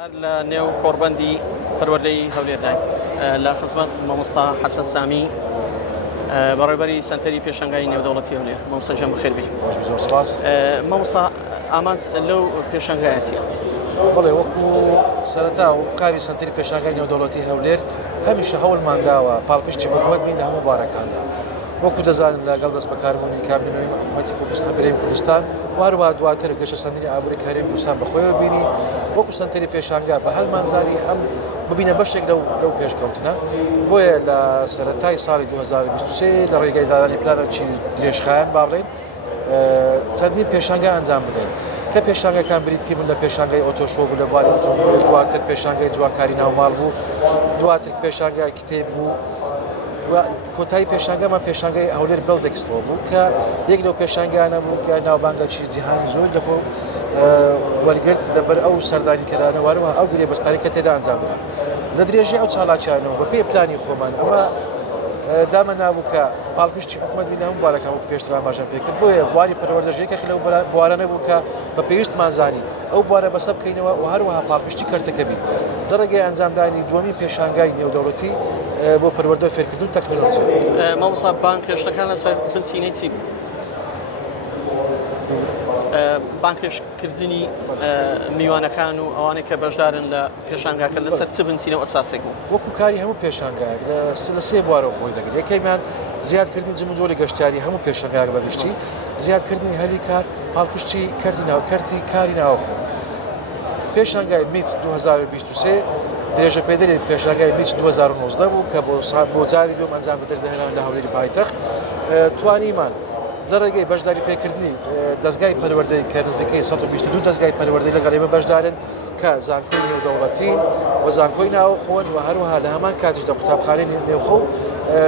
هەر لە نێو کۆڕبەندی پەروەردەی هەولێردای لە خزمەت مامۆستا حەسەن سامی بەڕێوەبەری سەنتەری پێشەنگای نێودەوڵەتی هەولێر. مامۆستا جان بەخێر بێت. زۆر سپاس. مامۆستا ئامانج لەو پێشەنگایە چییە؟ بڵێ وەکو سەرەتا و کاری سەنتەری پێشەنگای نێودەوڵەتی هەولێر هەمیشە هەوڵمانداوە پاڵپشتی حکوومەت بین لە هەموو بارەکاندا. وەکو دەزانن لەگەڵ دەست بەکاربوونی کابینەوەی حکوومەتی کوردستان کوردستان وهروە دواتر گەشە سەندنی ئابووری کارێ کوردستان بەخۆیەوە بینی وەکو سەنتەری پێشەنگا بە هەڵمانزاری ئەم ببینە بەشێک لەو پێشکەوتنە. بۆیە لە سەرەتای ساڵی 2023 لە ڕێگای دادانی پلانێکی درێژخایەن با بڵێن چەندین پێشەنگا ئەنجام بدەین کە پێشەنگەکان بریتی بوون لە پێشەنگای ئۆتۆشۆ بوو لە بواری ئۆتۆمۆبیل، دواتر پێشەنگای جوانکاری ناوماڵ بوو، دواتر پێشەنگای کتێب بوو، کۆتایی پێشەنگامان پێشەنگای هەولێر بەڵد ئەکسپۆ بوو کە یەک لەو پێشەنگانە بوو کە ناوبانگەکی جیهانی زۆر لەخۆ وەرگرت لەبەر ئەو سەردانیکەرانە وارەوە ئەو گرێبەستانی کە تێدا ئەنجامرا لە درێژی ئەو چالاکیانەوە بە پێی پلانی خۆمان ئەمە دامە نابوو کە پاڵپشتی حکوومەت بین لە هەموو بارەکان وەکو پێشتر ئاماژەم پێکرد. بۆیە بواری پەروەردەژێکێکی لەو بوارانە بوو کە بە پێویستمان زانی ئەو بوارە بەسە بکەینەوە و هەروەها پاڵپشتی کەرتەکە بین لە ڕێگەی ئەنجامدانی دووەمی پێشەنگای نێودەوڵەتی بۆ پەروەردە و فێرکردن و تەکنۆلۆژیا. مامۆستا بانکێشتەکان لەسەر بنچینەی چی بوو؟ بانکێشکردنی میوانەکان و ئەوانەی کە بەشدارن لە پێشەنگاکە لەسەر چ بنچینە و ئەساسێک بوو؟ وەکو کاری هەموو پێشەنگایەک لە سێ بوارەوە خۆی دەگرێت. یەکەیمان زیادکردنی جمجۆری گەشتیاری هەموو پێشەنگایەک بەگشتی، زیادکردنی هەلی کار، پاڵپشتی کەرتی کاری ناوخۆ. پێشەنگای میچ 2023 درێژە پێدەری پێشەنگای میچ 2019 بوو کە بۆ جاری دوم ئەنجام بدەردەهێنان لە هەولێری پایتەخت. توانیمان لە ڕێگەی بەشداری پێکردنی دەستگای پەروەردەی کە نزیکەی 122 دەستگای پەروەردەی لەگەڵ ئێمە بەشدارن کە زانکۆی نێودەوڵەتین و زانکۆی ناوخۆن و هەروەها لە هەمان کاتیشدا قوتابخانەی نێوخۆ و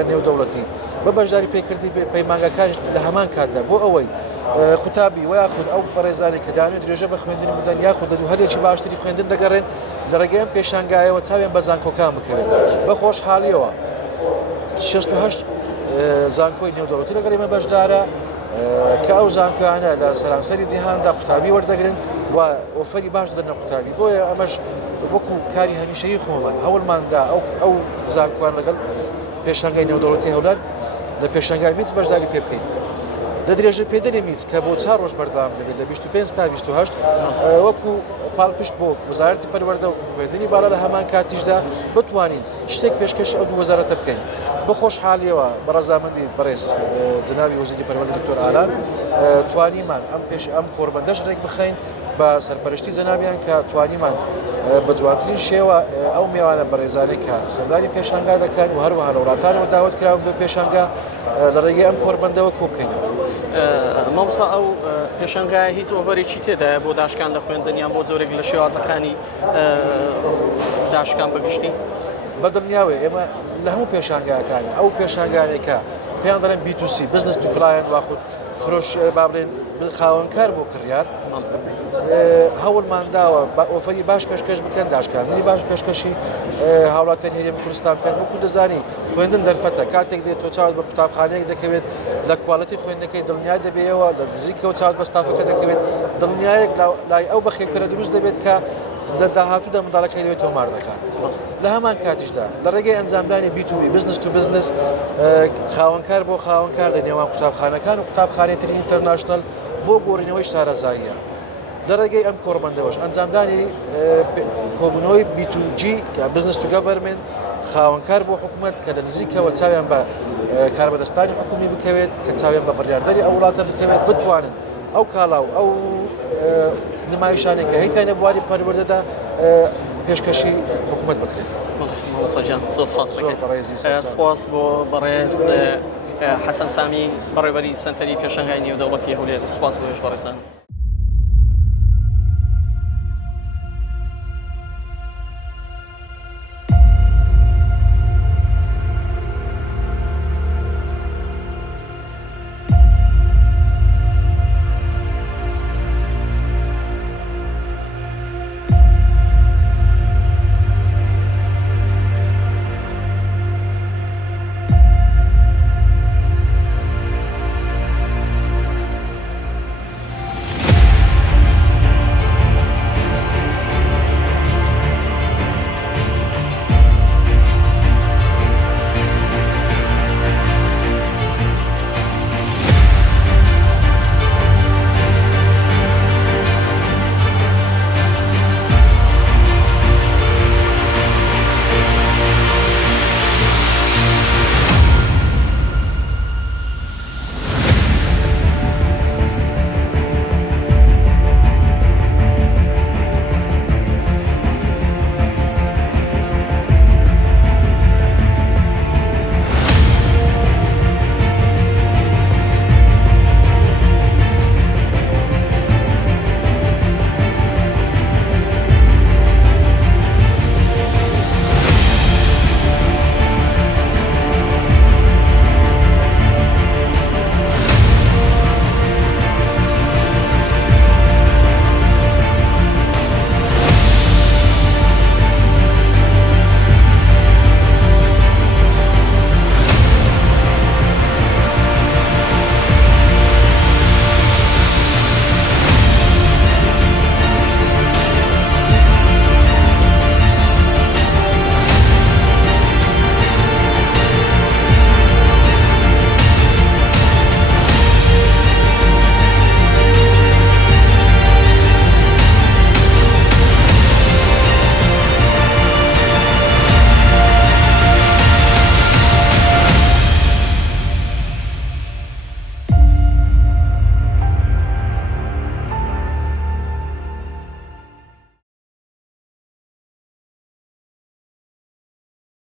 نێودەوڵەتی بە بەشداری پێکردی پەیمانگەکان لە هەمان کاتدا بۆ ئەوەی قوتابی و یاخود ئەو بەڕێزانی کە دانوێت درێژە بە خوێندن بدەن یاخود دەدو هەرێکی باشتری خوێندن دەگەڕێن لە ڕێگەیان پێشەنگایەوە چاویان بە زانکۆکان بکەوێت بە خۆشحاڵیەوە. 68 زانکۆی نێودەوڵەتی لەگەڵ ئێمە بەشدارە کە ئەو زانکۆیانە لە سەرانسەری جیهاندا قوتابی وەردەگرن و ئۆفەری باش دەنە قوتابی. بۆیە ئەمەش وەکو کاری هەمیشەیی خۆمان هەوڵماندا ئەو زانکۆیان لەگەڵ پێشەنگای نێودەوڵەتی هەولێر لە پێشەنگای میچ بەشداری پێ بکەین. لە درێژە پێدەری میچ کە بۆ 4 ڕۆژ بەردەوام دەبێت لە 25 تا 28 وەکو پاڵپشت بۆ وەزارەتی پەروەردە و خوێندنی باڵا لە هەمان کاتیشدا بتوانین شتێک پێشکەش ئەو دوو وەزارەتە بکەین. بە خۆشحاڵیەوە بە ڕەزامەندی بەڕێز جنابی وەزیری پەروەردە دکتۆر ئالان توانیمان ئەم کۆڕبەندەش ڕێک بخەین بە سەرپەرشتی جەنابیان کە توانیمان بە جوانترین شێوە ئەو میوانە بەڕێزانەی کە سەردانی پێشەنگا دەکەن و هەروەها لە وڵاتانەوە داوت کراون بە پێشەنگا لە ڕێگەی ئەم کۆڕبەندەوە کۆ بکەینەوە. مامۆستا ئەو پێشەنگای هیچ ئۆڤەرێکی تێدایە بۆ داشکان لە خوێندنیان بۆ جۆرێک لە شێوازەکانی داشکان بەگشتی؟ بەدڵنیاوێ ئێمە لە هەموو پێشەنگاکان ئەو پێشەنگانێکە پێیان دەڵێن B2C بزنس تو کلاینت واخود فرۆش با بڵێن خاوەنکار بۆ کڕیار هەوڵمانداوە بە ئۆفەری باش پێشکەش بکەن، داشکاندنی باش پێشکەشی هاوڵاتیان هێرێمی کوردستان بکەن. وەکو دەزانی خوێندن دەرفەتە کاتێک دێت تۆ چاوت بە قوتابخانەیەک دەکەوێت لە کوالەتی خوێندنەکەی دڵنیای دەبێتەوە لە نزیکەوە چاوت بە ستافەکە دەکەوێت دڵنیایەک لای ئەو بەخێکەرە دروست دەبێت کە لە داهاتوودا منداڵەکەی لێت تۆمار دەکات. لە هەمان کاتیشدا لە ڕێگەی ئەنجامدانی B2B بزنس تو بزنس خاوەنکار بۆ خاوەنکار لە نێوان قوتابخانەکان و قوتابخانەیەتری ئینتەرناشنەل بۆ گۆڕینەوەی شارەزاییە. لە ڕێگەی ئەم کۆڕبەندەوەش ئەنجامدانی کۆبوونەوەی B2G کە بزنس تو گەڤەرمنت خاوەنکار بۆ حکوومەت کە لە نزیکەوە چاویان بە کاربەدەستانی حکومی بکەوێت کە چاویان بە بڕیاردەری ئەو وڵاتە بکەوێت بتوانن ئەو کاڵاو ئەو نمایشانێک کە هیچانە بواری پەروەردەدا پێشکەشی حکوومەت بکرێت. مامۆستا جان زۆر سپاس دەکەین. سپاس بۆ بەڕێز حەسەن سامی بەڕێوەبەری سەنتەری پێشەنگای نێودەوڵەتی هەولێر. سپاس بۆ بەڕێزان.